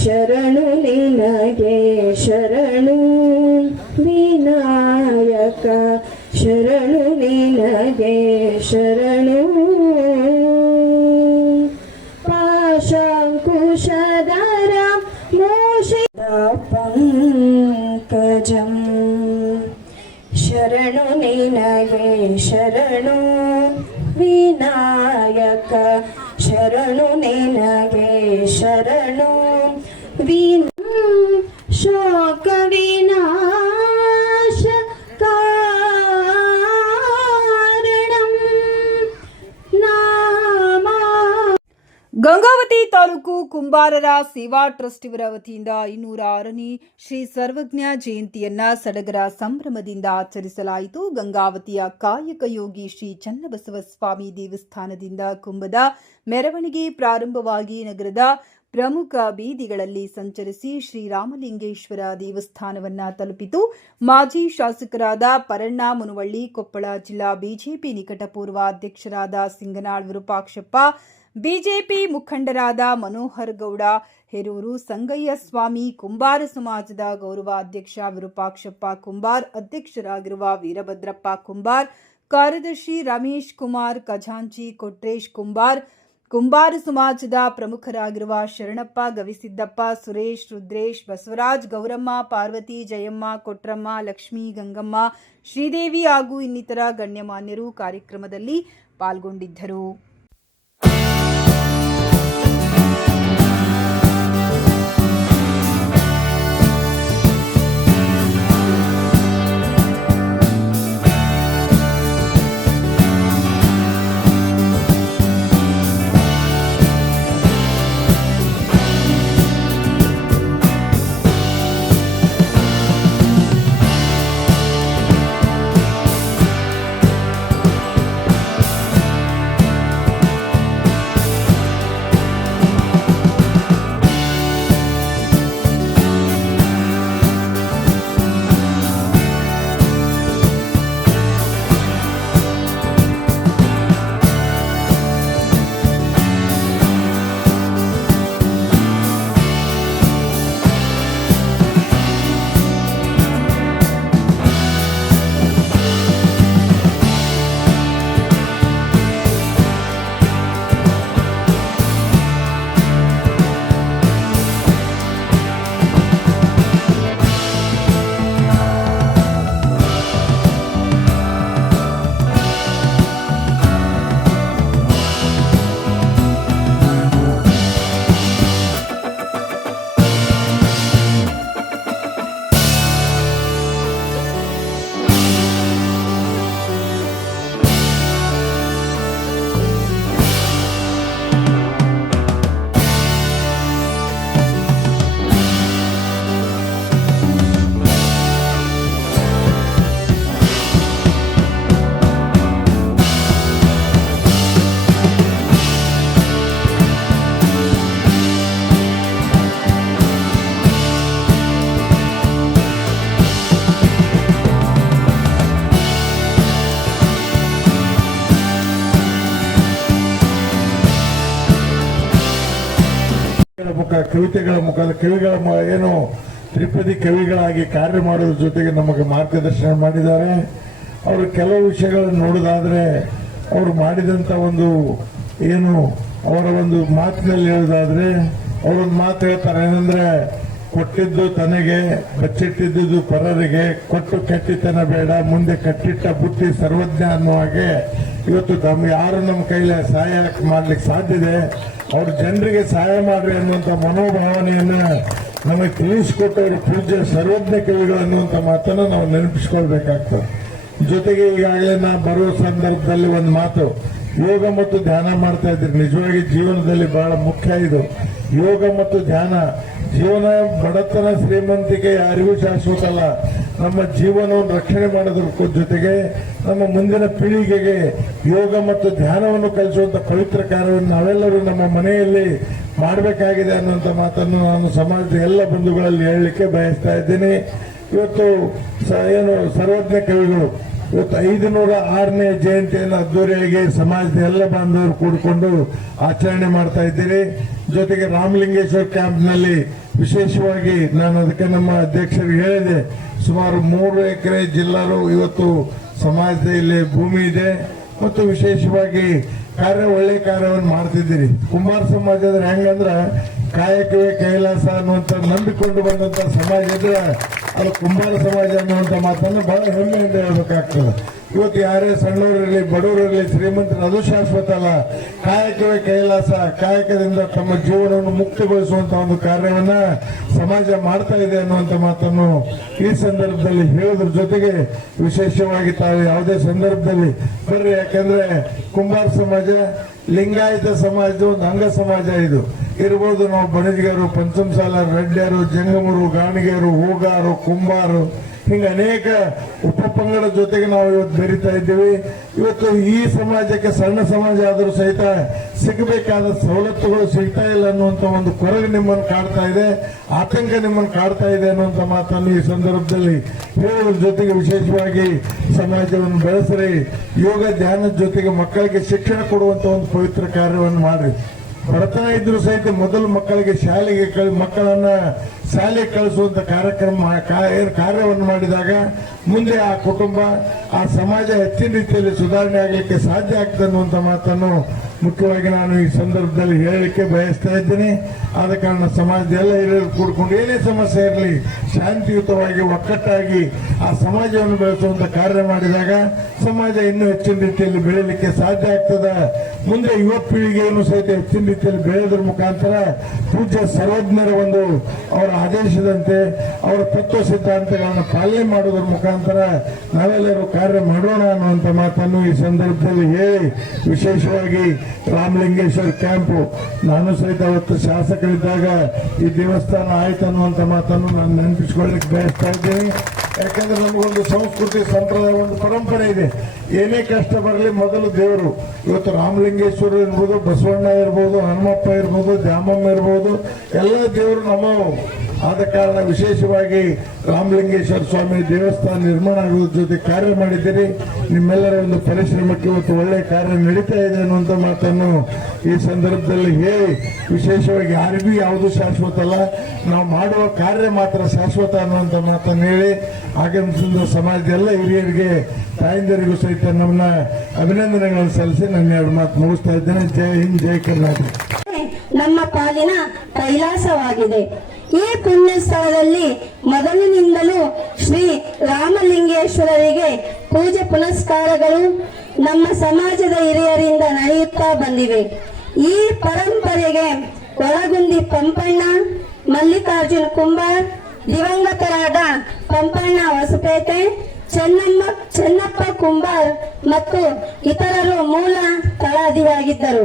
ಶರಣು ನಿನಗೆ ಶರಣು ವಿನಾಯಕ ಶರಣು ನಿನಗೆ ಶರಣು ಪಾಶಾಂಕುಶಧರ ಮೋಷಿತ ಪಂಕಜಂ ಶರಣು ನಿನಗೆ ಶರಣು ವಿನಾಯಕ ಶರಣು ನಿನಗೆ ಶರಣು ಶೋಕ ವಿನಾಶ ಕಾರಣಂ ನಾಮ. ಗಂಗಾವತಿ ತಾಲೂಕು ಕುಂಬಾರರ ಸೇವಾ ಟ್ರಸ್ಟ್ ಇವರ ವತಿಯಿಂದ 206ನೇ ಶ್ರೀ ಸರ್ವಜ್ಞ ಜಯಂತಿಯನ್ನ ಸಡಗರ ಸಂಭ್ರಮದಿಂದ ಆಚರಿಸಲಾಯಿತು. ಗಂಗಾವತಿಯ ಕಾಯಕ ಯೋಗಿ ಶ್ರೀ ಚನ್ನಬಸವ ಸ್ವಾಮಿ ದೇವಸ್ಥಾನದಿಂದ ಕುಂಭದ ಮೆರವಣಿಗೆ ಪ್ರಾರಂಭವಾಗಿ ನಗರದ ಪ್ರಮುಖ ಬೀದಿಗಳಲ್ಲಿ ಸಂಚರಿಸಿ ಶ್ರೀರಾಮಲಿಂಗೇಶ್ವರ ದೇವಸ್ಥಾನವನ್ನ ತಲುಪಿತು. ಮಾಜಿ ಶಾಸಕರಾದ ಪರಣ್ಣ ಮುನವಳ್ಳಿ, ಕೊಪ್ಪಳ ಜಿಲ್ಲಾ ಬಿಜೆಪಿ ನಿಕಟಪೂರ್ವ ಅಧ್ಯಕ್ಷರಾದ ಸಿಂಗನಾಳ್ ವಿರೂಪಾಕ್ಷಪ್ಪ, ಬಿಜೆಪಿ ಮುಖಂಡರಾದ ಮನೋಹರ್ ಗೌಡ ಹೇರೂರು, ಸಂಗಯ್ಯ ಸ್ವಾಮಿ, ಕುಂಬಾರ ಸಮಾಜದ ಗೌರವಾಧ್ಯಕ್ಷ ವಿರೂಪಾಕ್ಷಪ್ಪ ಕುಂಬಾರ್, ಅಧ್ಯಕ್ಷರಾಗಿರುವ ವೀರಭದ್ರಪ್ಪ ಕುಂಬಾರ್, ಕಾರ್ಯದರ್ಶಿ ರಮೇಶ್ ಕುಮಾರ್ ಖಜಾಂಚಿ, ಕೊಟ್ರೇಶ್ ಕುಂಬಾರ್, ಕುಂಬಾರ ಸಮಾಜದ ಪ್ರಮುಖರಾಗಿರುವ ಶರಣಪ್ಪ, ಗವಿಸಿದ್ದಪ್ಪ, ಸುರೇಶ್, ರುದ್ರೇಶ್, ಬಸವರಾಜ್, ಗೌರಮ್ಮ, ಪಾರ್ವತಿ, ಜಯಮ್ಮ, ಕೊಟ್ರಮ್ಮ, ಲಕ್ಷ್ಮೀ, ಗಂಗಮ್ಮ, ಶ್ರೀದೇವಿ ಹಾಗೂ ಇನ್ನಿತರ ಗಣ್ಯಮಾನ್ಯರು ಕಾರ್ಯಕ್ರಮದಲ್ಲಿ ಪಾಲ್ಗೊಂಡಿದ್ದರು. ಕವಿತೆಗಳ ಮುಖದ ಕವಿಗಳ ಏನು ತ್ರಿಪದಿ ಕವಿಗಳಾಗಿ ಕಾರ್ಯ ಮಾಡೋದ್ರ ಜೊತೆಗೆ ನಮಗೆ ಮಾರ್ಗದರ್ಶನ ಮಾಡಿದ್ದಾರೆ. ಅವರು ಕೆಲವು ವಿಷಯಗಳನ್ನು ನೋಡೋದಾದ್ರೆ ಅವರು ಮಾಡಿದಂತ ಒಂದು ಏನು ಅವರ ಒಂದು ಮಾತಿನಲ್ಲಿ ಹೇಳೋದಾದ್ರೆ ಅವರೊಂದು ಮಾತು ಹೇಳ್ತಾರೆ, ಏನಂದ್ರೆ ಕೊಟ್ಟಿದ್ದು ತನಗೆ ಬಚ್ಚಿಟ್ಟಿದ್ದು ಪರರಿಗೆ, ಕೊಟ್ಟು ಕೆಟ್ಟಿತನ ಬೇಡ, ಮುಂದೆ ಕಟ್ಟಿಟ್ಟ ಬುದ್ಧಿ ಸರ್ವಜ್ಞ ಅನ್ನುವ ಹಾಗೆ ಇವತ್ತು ಯಾರು ನಮ್ಮ ಕೈಲಿ ಸಹಾಯ ಮಾಡ್ಲಿಕ್ಕೆ ಸಾಧ್ಯ ಇದೆ ಅವ್ರ ಜನರಿಗೆ ಸಹಾಯ ಮಾಡ್ರಿ ಅನ್ನುವಂತ ಮನೋಭಾವನೆಯನ್ನ ನಮಗೆ ತಿಳಿಸಿಕೊಟ್ಟವರು ಪೂಜ್ಯ ಸರ್ವಜ್ಞ ಕವಿಗಳು ಅನ್ನುವಂತ ಮಾತನ್ನು ನಾವು ನೆನಪಿಸಿಕೊಳ್ಬೇಕಾಗ್ತದೆ. ಜೊತೆಗೆ ಈಗಾಗಲೇ ನಾ ಬರುವ ಸಂದರ್ಭದಲ್ಲಿ ಒಂದು ಮಾತು, ಯೋಗ ಮತ್ತು ಧ್ಯಾನ ಮಾಡ್ತಾ ಇದ್ರಿ. ನಿಜವಾಗಿ ಜೀವನದಲ್ಲಿ ಬಹಳ ಮುಖ್ಯ ಇದು ಯೋಗ ಮತ್ತು ಧ್ಯಾನ. ಜೀವನ ಬಡತನ ಶ್ರೀಮಂತಿಕೆ ಯಾರಿಗೂ ಶಾಶ್ವತ ಅಲ್ಲ. ನಮ್ಮ ಜೀವನವನ್ನು ರಕ್ಷಣೆ ಮಾಡೋದ್ರ ಜೊತೆಗೆ ನಮ್ಮ ಮುಂದಿನ ಪೀಳಿಗೆಗೆ ಯೋಗ ಮತ್ತು ಧ್ಯಾನವನ್ನು ಕಲಿಸುವಂತ ಪವಿತ್ರ ಕಾರ್ಯವನ್ನು ನಾವೆಲ್ಲರೂ ನಮ್ಮ ಮನೆಯಲ್ಲಿ ಮಾಡಬೇಕಾಗಿದೆ ಅನ್ನುವಂಥ ಮಾತನ್ನು ನಾನು ಸಮಾಜದ ಎಲ್ಲ ಬಂಧುಗಳಲ್ಲಿ ಹೇಳಲಿಕ್ಕೆ ಬಯಸ್ತಾ ಇದ್ದೀನಿ. ಇವತ್ತು ಏನು ಸರ್ವಜ್ಞ ಕವಿಗಳು ಇವತ್ತು 506ನೇ ಜಯಂತಿಯನ್ನು ಅದ್ದೂರಿಯಾಗಿ ಸಮಾಜದ ಎಲ್ಲ ಬಾಂಧವರು ಕೂಡಿಕೊಂಡು ಆಚರಣೆ ಮಾಡ್ತಾ ಇದ್ದೀರಿ. ಜೊತೆಗೆ ರಾಮಲಿಂಗೇಶ್ವರ ಕ್ಯಾಂಪ್ನಲ್ಲಿ ವಿಶೇಷವಾಗಿ ನಾನು ಅದಕ್ಕೆ ನಮ್ಮ ಅಧ್ಯಕ್ಷರಿಗೆ ಹೇಳಿದೆ, ಸುಮಾರು 3 ಎಕರೆ ಜಿಲ್ಲಾರು ಇವತ್ತು ಸಮಾಜದ ಇಲ್ಲಿ ಭೂಮಿ ಇದೆ ಮತ್ತು ವಿಶೇಷವಾಗಿ ಒಳ್ಳೆ ಕಾರ್ಯವನ್ನು ಮಾಡ್ತಿದ್ದೀರಿ. ಕುಂಬಾರ ಸಮಾಜ ಅಂದ್ರೆ ಹೆಂಗಂದ್ರ ಕಾಯಕವೇ ಕೈಲಾಸ ಅನ್ನುವಂತ ನಂಬಿಕೊಂಡು ಬಂದಂತ ಸಮಾಜ ಇದ್ರೆ ಅದು ಕುಂಬಾರ ಸಮಾಜ ಅನ್ನುವಂತ ಮಾತನ್ನು ಬಹಳ ಹೆಮ್ಮೆಯಿಂದ ಹೇಳ್ಬೇಕಾಗ್ತದೆ. ಇವತ್ತು ಯಾರೇ ಸಣ್ಣವರಿರಲಿ ಬಡವರಿರಲಿ ಶ್ರೀಮಂತರು ಅದು ಶಾಶ್ವತ ಅಲ್ಲ. ಕಾಯಕವೇ ಕೈಲಾಸ, ಕಾಯಕದಿಂದ ತಮ್ಮ ಜೀವನವನ್ನು ಮುಕ್ತಿಗೊಳಿಸುವಂತ ಒಂದು ಕಾರ್ಯವನ್ನ ಸಮಾಜ ಮಾಡ್ತಾ ಇದೆ ಅನ್ನುವಂತ ಮಾತನ್ನು ಈ ಸಂದರ್ಭದಲ್ಲಿ ಹೇಳೋದ್ರ ಜೊತೆಗೆ ವಿಶೇಷವಾಗಿ ತಾವು ಯಾವುದೇ ಸಂದರ್ಭದಲ್ಲಿ ಬರ್ರಿ, ಯಾಕಂದ್ರೆ ಕುಂಬಾರ ಸಮಾಜ ಲಿಂಗಾಯತ ಸಮಾಜದ ಒಂದು ಅಂಗ ಸಮಾಜ ಇದು ಇರ್ಬೋದು. ನಾವು ಬಣಜಿಗರು, ಪಂಚಮಸಾಲ, ರೆಡ್ಡಿಯರು, ಜಂಗಮರು, ಗಾಣಿಗೆಯರು, ಹೂಗಾರು, ಕುಂಬಾರು ಹಿಂಗ ಅನೇಕ ಉಪಪಂಗಡ ಜೊತೆಗೆ ನಾವು ಇವತ್ತು ಬೆರೀತಾ ಇದ್ದೀವಿ. ಇವತ್ತು ಈ ಸಮಾಜಕ್ಕೆ ಸಣ್ಣ ಸಮಾಜ ಆದರೂ ಸಹಿತ ಸಿಗಬೇಕಾದ ಸವಲತ್ತುಗಳು ಸಿಗ್ತಾ ಇಲ್ಲ ಅನ್ನುವಂತ ಒಂದು ಕೊರಗು ನಿಮ್ಮನ್ನು ಕಾಡ್ತಾ ಇದೆ, ಆತಂಕ ನಿಮ್ಮನ್ನು ಕಾಡ್ತಾ ಇದೆ ಅನ್ನುವಂತ ಮಾತನ್ನು ಈ ಸಂದರ್ಭದಲ್ಲಿ ಹೇಳುವುದ್ರ ಜೊತೆಗೆ ವಿಶೇಷವಾಗಿ ಸಮಾಜವನ್ನು ಬೆಳೆಸರಿ, ಯೋಗ ಧ್ಯಾನದ ಜೊತೆಗೆ ಮಕ್ಕಳಿಗೆ ಶಿಕ್ಷಣ ಕೊಡುವಂತ ಒಂದು ಪವಿತ್ರ ಕಾರ್ಯವನ್ನು ಮಾಡ್ರಿ. ಬಡತನ ಇದ್ರು ಸಹಿತ ಮೊದಲು ಮಕ್ಕಳಿಗೆ ಮಕ್ಕಳನ್ನ ಶಾಲೆಗೆ ಕಳಿಸುವಂತ ಕಾರ್ಯವನ್ನು ಮಾಡಿದಾಗ ಮುಂದೆ ಆ ಕುಟುಂಬ, ಆ ಸಮಾಜ ಹೆಚ್ಚಿನ ರೀತಿಯಲ್ಲಿ ಸುಧಾರಣೆ ಆಗಲಿಕ್ಕೆ ಸಾಧ್ಯ ಆಗ್ತದೆ ಅನ್ನುವಂತ ಮಾತನ್ನು ಮುಖ್ಯವಾಗಿ ನಾನು ಈ ಸಂದರ್ಭದಲ್ಲಿ ಹೇಳಲಿಕ್ಕೆ ಬಯಸ್ತಾ ಇದ್ದೀನಿ. ಆದ ಕಾರಣ ಸಮಾಜದ ಎಲ್ಲ ಹಿರಿಯರು ಕೂಡಿಕೊಂಡು ಏನೇ ಸಮಸ್ಯೆ ಇರಲಿ ಶಾಂತಿಯುತವಾಗಿ ಒಕ್ಕಟ್ಟಾಗಿ ಆ ಸಮಾಜವನ್ನು ಬೆಳೆಸುವಂತ ಕಾರ್ಯ ಮಾಡಿದಾಗ ಸಮಾಜ ಇನ್ನೂ ಹೆಚ್ಚಿನ ರೀತಿಯಲ್ಲಿ ಬೆಳೆಯಲಿಕ್ಕೆ ಸಾಧ್ಯ ಆಗ್ತದೆ. ಮುಂದೆ ಯುವ ಪೀಳಿಗೆಯನ್ನು ಸಹಿತ ಹೆಚ್ಚಿನ ರೀತಿಯಲ್ಲಿ ಬೆಳೆಯೋದ್ರ ಮುಖಾಂತರ ಪೂಜ್ಯ ಸರ್ವಜ್ಞರ ಒಂದು ಅವರ ಆದೇಶದಂತೆ ಅವರ ತತ್ವ ಸಿದ್ಧಾಂತಗಳನ್ನು ಪಾಲನೆ ಮಾಡುವುದರ ಮುಖಾಂತರ ನಾವೆಲ್ಲರೂ ಕಾರ್ಯ ಮಾಡೋಣ ಅನ್ನುವಂತ ಮಾತನ್ನು ಈ ಸಂದರ್ಭದಲ್ಲಿ ಹೇಳಿ, ವಿಶೇಷವಾಗಿ ರಾಮಲಿಂಗೇಶ್ವರ ಕ್ಯಾಂಪು ನಾನು ಸಹಿತ ಅವತ್ತು ಶಾಸಕರಿದ್ದಾಗ ಈ ದೇವಸ್ಥಾನ ಆಯ್ತು ಅನ್ನುವಂತ ಮಾತನ್ನು ನಾನು ನೆನಪಿಸಿಕೊಳ್ಳಿಕ್ಕೆ ಬಯಸ್ತಾ ಇದ್ದೇನೆ. ಯಾಕಂದ್ರೆ ನಮಗೊಂದು ಸಂಸ್ಕೃತಿ, ಸಂಪ್ರದಾಯ, ಒಂದು ಪರಂಪರೆ ಇದೆ. ಏನೇ ಕಷ್ಟ ಬರಲಿ ಮೊದಲು ದೇವರು. ಇವತ್ತು ರಾಮಲಿಂಗೇಶ್ವರ ಇರ್ಬೋದು, ಬಸವಣ್ಣ ಇರ್ಬೋದು, ಹನುಮಪ್ಪ ಇರ್ಬೋದು, ದ್ಯಾಮಮ್ಮ ಇರ್ಬೋದು, ಎಲ್ಲ ದೇವರು ನಮ್ಮವು. ಆದ ಕಾರಣ ವಿಶೇಷವಾಗಿ ರಾಮಲಿಂಗೇಶ್ವರ ಸ್ವಾಮಿ ದೇವಸ್ಥಾನ ನಿರ್ಮಾಣ ಆಗುವುದ್ರ ಜೊತೆ ಕಾರ್ಯ ಮಾಡಿದ್ದೀರಿ. ನಿಮ್ಮೆಲ್ಲರ ಒಂದು ಪರಿಶ್ರಮಕ್ಕೆ ಇವತ್ತು ಒಳ್ಳೆ ಕಾರ್ಯ ನಡೀತಾ ಇದೆ ಅನ್ನುವಂಥ ಮಾತನ್ನು ಈ ಸಂದರ್ಭದಲ್ಲಿ ಹೇಳಿ, ವಿಶೇಷವಾಗಿ ಯಾರಿಗೂ ಯಾವುದು ಶಾಶ್ವತ ಅಲ್ಲ, ನಾವು ಮಾಡುವ ಕಾರ್ಯ ಮಾತ್ರ ಶಾಶ್ವತ ಅನ್ನುವಂಥ ಮಾತನ್ನು ಹೇಳಿ ಆಗಮಿಸಿದ ಸಮಾಜದ ಎಲ್ಲ ಹಿರಿಯರಿಗೆ, ತಾಯಂದಿರಿಗೂ ಸಹಿತ ನಮ್ಮನ್ನ ಅಭಿನಂದನೆಗಳನ್ನು ಸಲ್ಲಿಸಿ ನನ್ನ 2 ಮಾತು ಮುಗಿಸ್ತಾ ಇದ್ದೇನೆ. ಜೈ ಹಿಂದ್, ಜೈ ಕರ್ನಾಟಕ. ನಮ್ಮ ಪಾಲಿನ ಕೈಲಾಸವಾಗಿದೆ. ಈ ಪುಣ್ಯ ಸ್ಥಳದಲ್ಲಿ ಮೊದಲಿನಿಂದಲೂ ಶ್ರೀ ರಾಮಲಿಂಗೇಶ್ವರರಿಗೆ ಪೂಜೆ ಪುನಸ್ಕಾರಗಳು ನಮ್ಮ ಸಮಾಜದ ಹಿರಿಯರಿಂದ ನಡೆಯುತ್ತಾ ಬಂದಿವೆ. ಈ ಪರಂಪರೆಗೆ ಒಳಗುಂದಿ ಪಂಪಣ್ಣ, ಮಲ್ಲಿಕಾರ್ಜುನ ಕುಂಬಾರ್, ದಿವಂಗತರಾದ ಪಂಪಣ್ಣ ಹೊಸಪೇಟೆ, ಚೆನ್ನಪ್ಪ ಕುಂಬಾರ್ ಮತ್ತು ಇತರರು ಮೂಲ ತಳಹದಿಯಾಗಿದ್ದರು.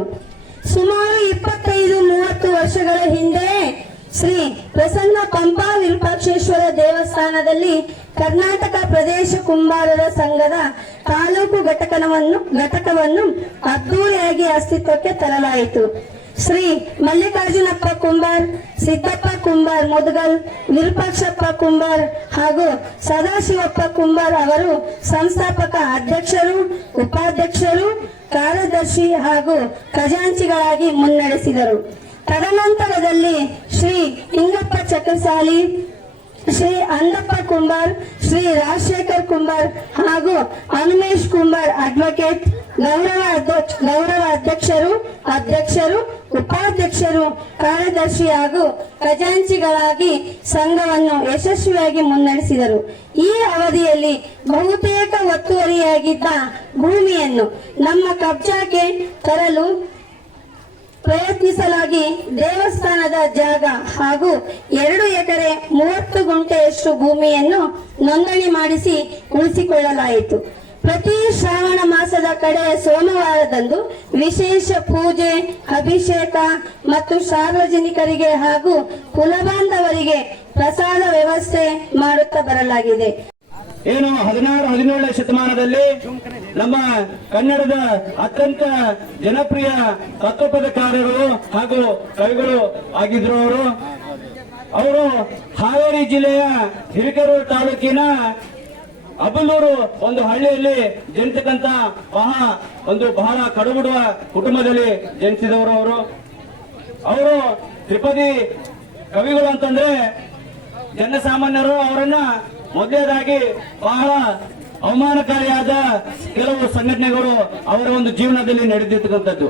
ಸುಮಾರು 25-30 ವರ್ಷಗಳ ಹಿಂದೆ ಶ್ರೀ ಪ್ರಸನ್ನ ಪಂಪಾ ವಿರೂಪಾಕ್ಷೇಶ್ವರ ದೇವಸ್ಥಾನದಲ್ಲಿ ಕರ್ನಾಟಕ ಪ್ರದೇಶ ಕುಂಬಾರರ ಸಂಘದ ತಾಲೂಕು ಘಟಕವನ್ನು ಅದ್ದೂರಿಯಾಗಿ ಅಸ್ತಿತ್ವಕ್ಕೆ ತರಲಾಯಿತು. ಶ್ರೀ ಮಲ್ಲಿಕಾರ್ಜುನಪ್ಪ ಕುಂಬಾರ್, ಸಿದ್ದಪ್ಪ ಕುಂಬಾರ್ ಮುದಗಲ್, ವಿರೂಪಾಕ್ಷಪ್ಪ ಕುಂಬಾರ್ ಹಾಗೂ ಸದಾಶಿವಪ್ಪ ಕುಂಬಾರ್ ಅವರು ಸಂಸ್ಥಾಪಕ ಅಧ್ಯಕ್ಷರು, ಉಪಾಧ್ಯಕ್ಷರು, ಕಾರ್ಯದರ್ಶಿ ಹಾಗೂ ಖಜಾಂಚಿಗಳಾಗಿ ಮುನ್ನಡೆಸಿದರು. ತದನಂತರದಲ್ಲಿ ಶ್ರೀ ಹಿಂಗಪ್ಪ ಚಕ್ರಸಾಲಿ, ಶ್ರೀ ಅಂದಪ್ಪ ಕುಂಬಾರ್, ಶ್ರೀ ರಾಜಶೇಖರ್ ಕುಂಬಾರ್ ಹಾಗೂ ಹನುಮೇಶ್ ಕುಂಬಾರ್ ಅಡ್ವೊಕೇಟ್ ಗೌರವ ಅಧ್ಯಕ್ಷರು, ಉಪಾಧ್ಯಕ್ಷರು, ಕಾರ್ಯದರ್ಶಿ ಹಾಗೂ ಖಜಾಂಚಿಗಳಾಗಿ ಸಂಘವನ್ನು ಯಶಸ್ವಿಯಾಗಿ ಮುನ್ನಡೆಸಿದರು. ಈ ಅವಧಿಯಲ್ಲಿ ಬಹುತೇಕ ಒತ್ತುವರಿಯಾಗಿದ್ದ ಭೂಮಿಯನ್ನು ನಮ್ಮ ಕಬ್ಜಾಕ್ಕೆ ತರಲು ಪ್ರಯತ್ನಿಸಲಾಗಿ ದೇವಸ್ಥಾನದ ಜಾಗ ಹಾಗೂ 2 ಎಕರೆ 30 ಗುಂಟೆಯಷ್ಟು ಭೂಮಿಯನ್ನು ನೋಂದಣಿ ಮಾಡಿಸಿ ಉಳಿಸಿಕೊಳ್ಳಲಾಯಿತು. ಪ್ರತಿ ಶ್ರಾವಣ ಮಾಸದ ಕಡೆಯ ಸೋಮವಾರದಂದು ವಿಶೇಷ ಪೂಜೆ, ಅಭಿಷೇಕ ಮತ್ತು ಸಾರ್ವಜನಿಕರಿಗೆ ಹಾಗೂ ಕುಲಬಾಂಧವರಿಗೆ ಪ್ರಸಾದ ವ್ಯವಸ್ಥೆ ಮಾಡುತ್ತಾ ಬರಲಾಗಿದೆ. ಏನು 16-17ನೇ ಶತಮಾನದಲ್ಲಿ ನಮ್ಮ ಕನ್ನಡದ ಅತ್ಯಂತ ಜನಪ್ರಿಯ ತತ್ವಪದಕಾರರು ಹಾಗೂ ಕವಿಗಳು ಆಗಿದ್ರು ಅವರು ಹಾವೇರಿ ಜಿಲ್ಲೆಯ ಹಿರೇಕೆರೂರು ತಾಲೂಕಿನ ಅಬಲೂರು ಒಂದು ಹಳ್ಳಿಯಲ್ಲಿ ಜನಿತಕ್ಕಂತ ಬಹಳ ಕಡುಬುಡುವ ಕುಟುಂಬದಲ್ಲಿ ಜನಿಸಿದವರು ಅವರು ತ್ರಿಪದಿ ಕವಿಗಳು ಅಂತಂದ್ರೆ ಜನಸಾಮಾನ್ಯರು ಅವರನ್ನ ಮೊದಲನೇದಾಗಿ ಬಹಳ ಅವಮಾನಕಾರಿಯಾದ ಕೆಲವು ಸಂಘಟನೆಗಳು ಅವರ ಒಂದು ಜೀವನದಲ್ಲಿ ನಡೆದಿರ್ತಕ್ಕಂಥದ್ದು.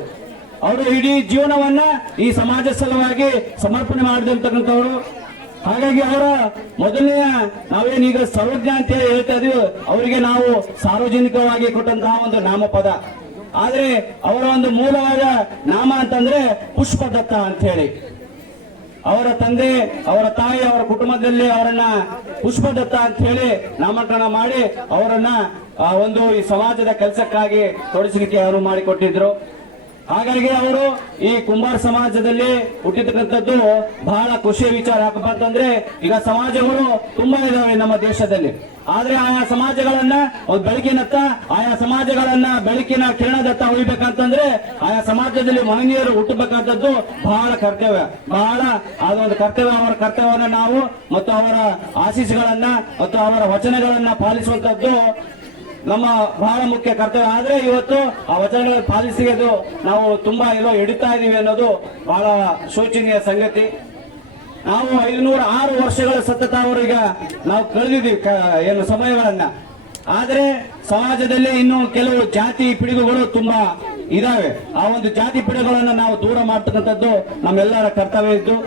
ಅವರು ಇಡೀ ಜೀವನವನ್ನ ಈ ಸಮಾಜ ಸಲುವಾಗಿ ಸಮರ್ಪಣೆ ಮಾಡಿದಿರ್ತಕ್ಕಂಥವ್ರು. ಹಾಗಾಗಿ ಅವರ ಮೊದಲನೆಯ ನಾವೇನೀಗ ಸರ್ವಜ್ಞ ಅಂತ ಹೇಳ್ತಾ ಇದೀವಿ, ಅವರಿಗೆ ನಾವು ಸಾರ್ವಜನಿಕವಾಗಿ ಕೊಟ್ಟಂತಹ ಒಂದು ನಾಮಪದ. ಆದ್ರೆ ಅವರ ಒಂದು ಮೂಲವಾದ ನಾಮ ಅಂತಂದ್ರೆ ಪುಷ್ಪದತ್ತ ಅಂತ ಹೇಳಿ. ಅವರ ತಂದೆ, ಅವರ ತಾಯಿ, ಅವರ ಕುಟುಂಬದಲ್ಲಿ ಅವರನ್ನ ಪುಷ್ಪದತ್ತ ಅಂತ ಹೇಳಿ ನಾಮಕರಣ ಮಾಡಿ ಅವರನ್ನ ಒಂದು ಈ ಸಮಾಜದ ಕೆಲಸಕ್ಕಾಗಿ ತೊಡಗಿಸಲಿಕ್ಕೆ ಅವರು ಮಾಡಿಕೊಟ್ಟಿದ್ರು. ಹಾಗಾಗಿ ಅವರು ಈ ಕುಂಬಾರ ಸಮಾಜದಲ್ಲಿ ಹುಟ್ಟಿರ್ತಕ್ಕಂಥದ್ದು ಬಹಳ ಖುಷಿಯ ವಿಚಾರ. ಯಾಕಪ್ಪ ಅಂತಂದ್ರೆ ಈಗ ಸಮಾಜಗಳು ತುಂಬಾ ಇದಾವೆ ನಮ್ಮ ದೇಶದಲ್ಲಿ. ಆದ್ರೆ ಆಯಾ ಸಮಾಜಗಳನ್ನ ಬೆಳಕಿನತ್ತ, ಆಯಾ ಸಮಾಜಗಳನ್ನ ಬೆಳಕಿನ ಕಿರಣದತ್ತ ಉಳಿಬೇಕಂತಂದ್ರೆ ಆಯಾ ಸಮಾಜದಲ್ಲಿ ಮಹನೀಯರು ಹುಟ್ಟಬೇಕಂತದ್ದು ಬಹಳ ಕರ್ತವ್ಯ. ಅದೊಂದು ಕರ್ತವ್ಯ. ಅವರ ಕರ್ತವ್ಯವನ್ನ ನಾವು ಮತ್ತು ಅವರ ಆಶೀಸ್ಗಳನ್ನ ಮತ್ತು ಅವರ ವಚನಗಳನ್ನ ಪಾಲಿಸುವಂತದ್ದು ನಮ್ಮ ಬಹಳ ಮುಖ್ಯ ಕರ್ತವ್ಯ. ಆದ್ರೆ ಇವತ್ತು ಆ ವಚನಗಳ ಪಾಲಿಸಿದ್ದು ನಾವು ತುಂಬಾ ಹಿಡಿತಾ ಇದೀವಿ ಅನ್ನೋದು ಬಹಳ ಶೋಚನೀಯ ಸಂಗತಿ. ನಾವು 506 ವರ್ಷಗಳ ಸತತ ಅವರೀಗ ನಾವು ಕಳೆದಿದ್ದೀವಿ ಏನು ಸಮಯಗಳನ್ನ. ಆದ್ರೆ ಸಮಾಜದಲ್ಲಿ ಇನ್ನು ಕೆಲವು ಜಾತಿ ಪಿಡುಗುಗಳು ತುಂಬಾ ಇದಾವೆ. ಆ ಒಂದು ಜಾತಿ ಪಿಡುಗುಗಳನ್ನ ನಾವು ದೂರ ಮಾಡ್ತಕ್ಕಂಥದ್ದು ನಮ್ಮೆಲ್ಲರ ಕರ್ತವ್ಯ ಇದ್ದು,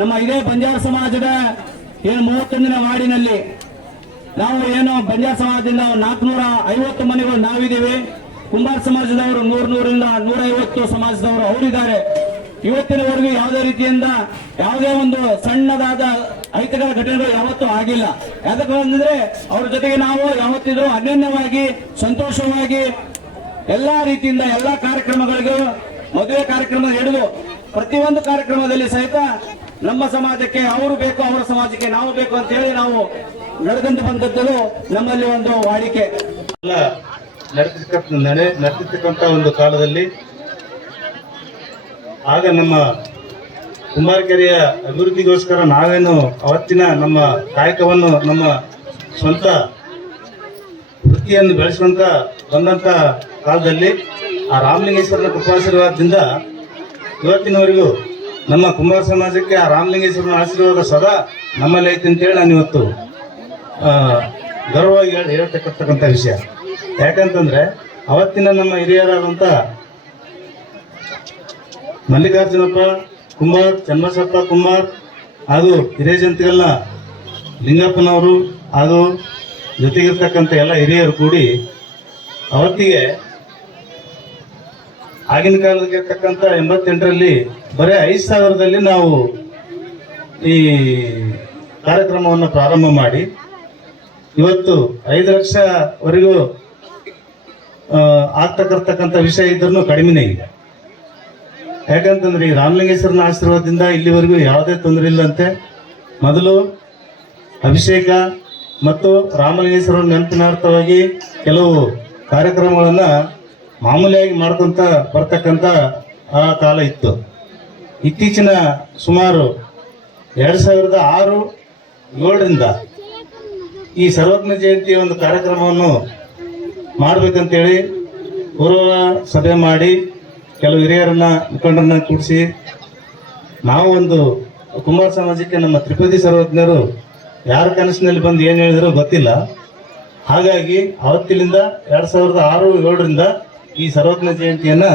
ನಮ್ಮ ಇದೇ ಬಂಜಾರ ಸಮಾಜದ 31ನೇ ವಾರ್ಡಿನಲ್ಲಿ ನಾವು ಬಂಜಾರ ಸಮಾಜದಿಂದ 450 ಮನೆಗಳು ನಾವಿದ್ದೀವಿ. ಕುಂಬಾರ ಸಮಾಜದವರು 100ರಿಂದ 150 ಸಮಾಜದವರು ಅವರಿದ್ದಾರೆ. ಇವತ್ತಿನವರೆಗೂ ಯಾವುದೇ ರೀತಿಯಿಂದ ಯಾವುದೇ ಒಂದು ಸಣ್ಣದಾದ ಅಹಿತಕರ ಘಟನೆಗಳು ಯಾವತ್ತೂ ಆಗಿಲ್ಲ. ಯಾಕಂದ್ರೆ ಅವ್ರ ಜೊತೆಗೆ ನಾವು ಯಾವತ್ತಿದ್ರು ಅನ್ಯೋನ್ಯವಾಗಿ ಸಂತೋಷವಾಗಿ ಎಲ್ಲಾ ರೀತಿಯಿಂದ ಎಲ್ಲಾ ಕಾರ್ಯಕ್ರಮಗಳಿಗೂ, ಮದುವೆ ಕಾರ್ಯಕ್ರಮ ಹಿಡಿದು ಪ್ರತಿಯೊಂದು ಕಾರ್ಯಕ್ರಮದಲ್ಲಿ ಸಹಿತ ನಮ್ಮ ಸಮಾಜಕ್ಕೆ ಅವರು ಬೇಕು, ಅವರ ಸಮಾಜಕ್ಕೆ ನಾವು ಬೇಕು ಅಂತ ಹೇಳಿ ನಾವು ನಡೆದಂತ ಬಂದದ್ದು ನಮ್ಮಲ್ಲಿ ಒಂದು ವಾಡಿಕೆ. ನಡೆದಿರ್ತಕ್ಕಂಥ ಒಂದು ಕಾಲದಲ್ಲಿ ಆಗ ನಮ್ಮ ಕುಂಬಾರಕೆರೆಯ ಅಭಿವೃದ್ಧಿಗೋಸ್ಕರ ನಾವೇನು ಅವತ್ತಿನ ನಮ್ಮ ಕಾಯಕವನ್ನು, ನಮ್ಮ ಸ್ವಂತ ವೃತ್ತಿಯನ್ನು ಬೆಳೆಸುವಂತ ಬಂದಂತ ಕಾಲದಲ್ಲಿ ಆ ರಾಮಲಿಂಗೇಶ್ವರನ ಕೃಪಾಶೀರ್ವಾದದಿಂದ ಇವತ್ತಿನವರೆಗೂ ನಮ್ಮ ಕುಂಬಾರ ಸಮಾಜಕ್ಕೆ ಆ ರಾಮಲಿಂಗೇಶ್ವರನ ಆಶೀರ್ವಾದ ಸದಾ ನಮ್ಮಲ್ಲಿ ಐತಿ ಅಂತೇಳಿ ನಾನು ಇವತ್ತು ಗರ್ವವಾಗಿ ಹೇಳ್ತಕ್ಕಂಥ ವಿಷಯ. ಯಾಕಂತಂದ್ರೆ ಅವತ್ತಿನ ನಮ್ಮ ಹಿರಿಯರಾದಂಥ ಮಲ್ಲಿಕಾರ್ಜುನಪ್ಪ ಕುಂಬಾರ್, ಚನ್ನಬಸಪ್ಪ ಕುಂಬಾರ್ ಹಾಗೂ ಹಿರೇಜಂತಿಗಲ್ಲ ಲಿಂಗಪ್ಪನವರು ಹಾಗೂ ಜೊತೆಗಿರ್ತಕ್ಕಂಥ ಎಲ್ಲ ಹಿರಿಯರು ಕೂಡಿ ಅವತ್ತಿಗೆ ಆಗಿನ ಕಾಲಕ್ಕೆ ಇರ್ತಕ್ಕಂಥ 88ರಲ್ಲಿ ಬರೀ 5,000ದಲ್ಲಿ ನಾವು ಈ ಕಾರ್ಯಕ್ರಮವನ್ನು ಪ್ರಾರಂಭ ಮಾಡಿ ಇವತ್ತು 5 ಲಕ್ಷವರೆಗೂ ಆಗ್ತಕ್ಕಂಥ ವಿಷಯ ಇದ್ರೂ ಕಡಿಮೆನೇ ಈಗ. ಯಾಕಂತಂದ್ರೆ ಈ ರಾಮಲಿಂಗೇಶ್ವರನ ಆಶೀರ್ವಾದದಿಂದ ಇಲ್ಲಿವರೆಗೂ ಯಾವುದೇ ತೊಂದರೆ ಇಲ್ಲಂತೆ. ಮೊದಲು ಅಭಿಷೇಕ ಮತ್ತು ರಾಮಲಿಂಗೇಶ್ವರನ ನೆನಪಿನಾರ್ಥವಾಗಿ ಕೆಲವು ಕಾರ್ಯಕ್ರಮಗಳನ್ನ ಮಾಮೂಲಿಯಾಗಿ ಮಾಡ್ಕೊಂತ ಬರ್ತಕ್ಕಂಥ ಆ ಕಾಲ ಇತ್ತು. ಇತ್ತೀಚಿನ ಸುಮಾರು 2006-7ರಿಂದ ಈ ಸರ್ವಜ್ಞ ಜಯಂತಿಯ ಒಂದು ಕಾರ್ಯಕ್ರಮವನ್ನು ಮಾಡ್ಬೇಕಂತೇಳಿ ಪೂರ್ವ ಸಭೆ ಮಾಡಿ ಕೆಲವು ಹಿರಿಯರನ್ನ ಮುಖಂಡರನ್ನ ಕೂಡಿಸಿ ನಾವು ಒಂದು ಕುಂಬಾರ ಸಮಾಜಕ್ಕೆ ನಮ್ಮ ತ್ರಿಪದಿ ಸರ್ವಜ್ಞರು ಯಾರ ಕನಸಿನಲ್ಲಿ ಬಂದು ಏನು ಹೇಳಿದ್ರು ಗೊತ್ತಿಲ್ಲ. ಹಾಗಾಗಿ ಅವತ್ತಿನಿಂದ 2006-7ರಿಂದ ಈ ಸರ್ವಜ್ಞ ಜಯಂತಿಯನ್ನ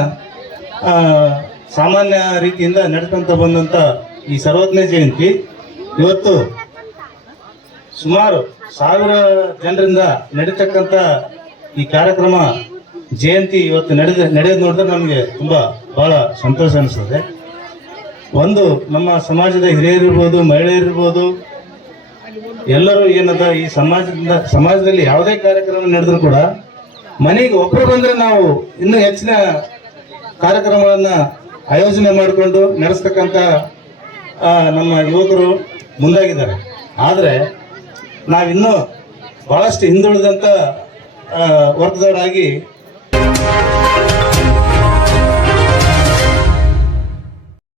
ಸಾಮಾನ್ಯ ರೀತಿಯಿಂದ ನಡೆಸ್ಕೊಂತ ಬಂದಂತ ಈ ಸರ್ವಜ್ಞ ಜಯಂತಿ ಇವತ್ತು ಸುಮಾರು 1000 ಜನರಿಂದ ನಡೀತಕ್ಕಂಥ ಈ ಕಾರ್ಯಕ್ರಮ ಜಯಂತಿ ಇವತ್ತು ನಡೆಯೋದು ನೋಡಿದ್ರೆ ನಮಗೆ ತುಂಬಾ ಬಹಳ ಸಂತೋಷ ಅನಿಸ್ತದೆ. ಒಂದು ನಮ್ಮ ಸಮಾಜದ ಹಿರಿಯರಿರ್ಬೋದು, ಮಹಿಳೆಯರಿರ್ಬೋದು, ಎಲ್ಲರೂ ಏನದ ಈ ಸಮಾಜದಲ್ಲಿ ಯಾವುದೇ ಕಾರ್ಯಕ್ರಮ ನಡೆದ್ರು ಕೂಡ ಮನೆಗೆ ಒಬ್ಬರು ಬಂದ್ರೆ ನಾವು ಇನ್ನೂ ಹೆಚ್ಚಿನ ಕಾರ್ಯಕ್ರಮಗಳನ್ನ ಆಯೋಜನೆ ಮಾಡಿಕೊಂಡು ನಡೆಸ್ತಕ್ಕಂಥ ನಮ್ಮ ಯುವಕರು ಮುಂದಾಗಿದ್ದಾರೆ. ಆದರೆ ನಾವಿನ್ನೂ ಬಹಳಷ್ಟು ಹಿಂದುಳಿದಂತ ವರ್ಗದವರಾಗಿ